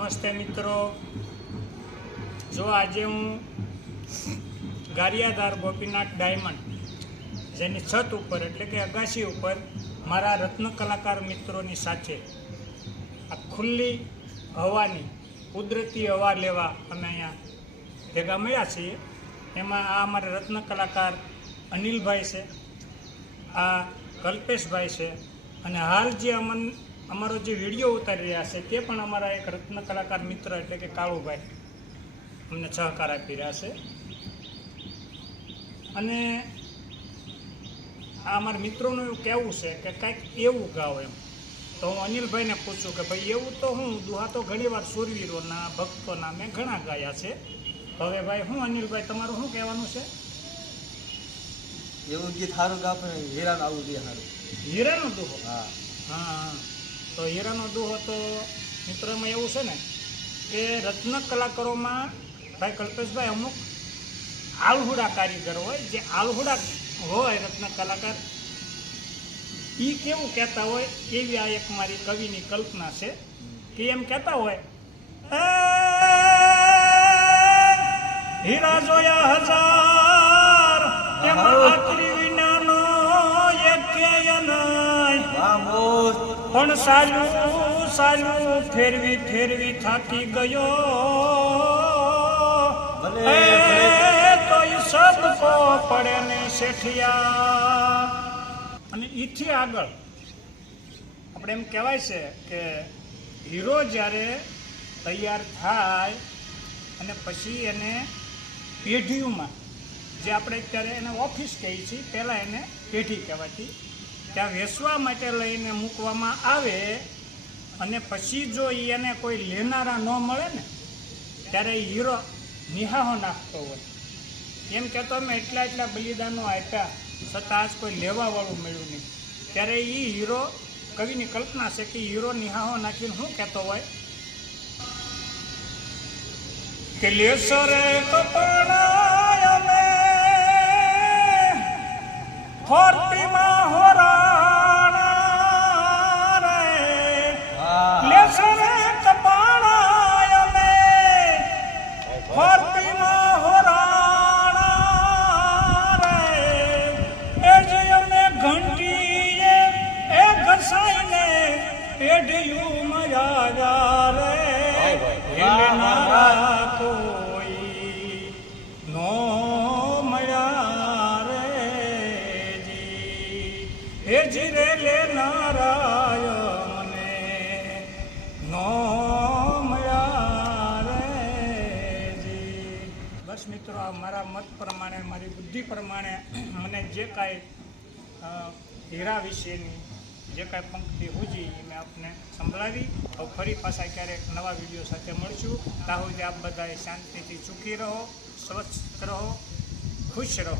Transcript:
નમસ્તે મિત્રો. જો આજે હું ગારિયાધાર ગોપીનાથ ડાયમંડ, જેની છત ઉપર એટલે કે અગાશી ઉપર મારા રત્ન કલાકાર મિત્રોની સાથે આ ખુલ્લી હવાની, કુદરતી હવા લેવા અમે અહીંયા ભેગા મળ્યા છીએ. એમાં આ અમારા રત્ન કલાકાર અનિલભાઈ છે, આ કલ્પેશભાઈ છે અને હાલ જે અમન અમારો જે વીડિયો ઉતારી રહ્યા છે તે પણ અમારા એક રત્ન કલાકાર મિત્ર એટલે કે કાળુભાઈ અમને સહકાર આપી રહ્યા છે. અને આ અમારા મિત્રોનું એવું કહેવું છે કે કાંઈક એવું ગાઓ એમ. તો હું અનિલભાઈને પૂછું કે ભાઈ એવું તો હું દુહા તો ઘણીવાર સુરવીરોના ભક્તોના મેં ઘણા ગાયા છે. હવે ભાઈ હું અનિલભાઈ તમારું શું કહેવાનું છે? એવું ગીત સારું આપણે હીરાનું આવું ગીત સારું હીરાનું દુહો? હા હા. તો હીરાનો દુહો તો મિત્રોમાં એવું છે ને કે રત્ન કલાકારોમાં ભાઈ કલ્પેશભાઈ અમુક આલહુડા કારીગર હોય, જે આલહુડા હોય રત્ન કલાકાર એ કેવું કહેતા હોય? એવી આ એક મારી કવિની કલ્પના છે કે એમ કહેતા હોય હીરા જોયા હજાર પણ સાલું સાલું ફેરવી ફેરવી થાકી ગયો. તોય સબકો પડે ને શેઠિયા. અને ઈથી આગળ આપણે એમ કહેવાય છે કે હીરો જ્યારે તૈયાર થાય અને પછી એને પેઢીઓમાં જે આપણે અત્યારે એને ઓફિસ કહીએ છીએ પહેલાં એને પેઢી કહેવાતી ત્યાં વેચવા માટે લઈને મૂકવામાં આવે અને પછી જો એને કોઈ લેનારા ન મળે ને, ત્યારે હીરો નિહાહો નાખતો હોય. એમ કહેતો અમે એટલા એટલા બલિદાનો આપ્યા, છતાં આજ કોઈ લેવાવાળું મળ્યું નહીં. ત્યારે એ હીરો, કવિની કલ્પના છે કે હીરો નિહાહો નાખીને શું કહેતો હોય? કે કપડાય ફોર્ટીમાં હોરાણા પેઢિયું મજા રે. હિલનારા કોઈ નો રે જી. હે જીરે લેનારાય મને નો રે જી. બસ મિત્રો આ મારા મત પ્રમાણે મારી બુદ્ધિ પ્રમાણે મને જે કાંઈ હીરા વિશેની જે કાંઈ પંક્તિ હુજી એ મેં આપને સંભળાવી. હવે ફરી પાછા ક્યારેક નવા વીડિયો સાથે મળશું. ત્યાં સુધી આપ બધાએ શાંતિથી ચૂકી રહો, સ્વસ્થ રહો, ખુશ રહો.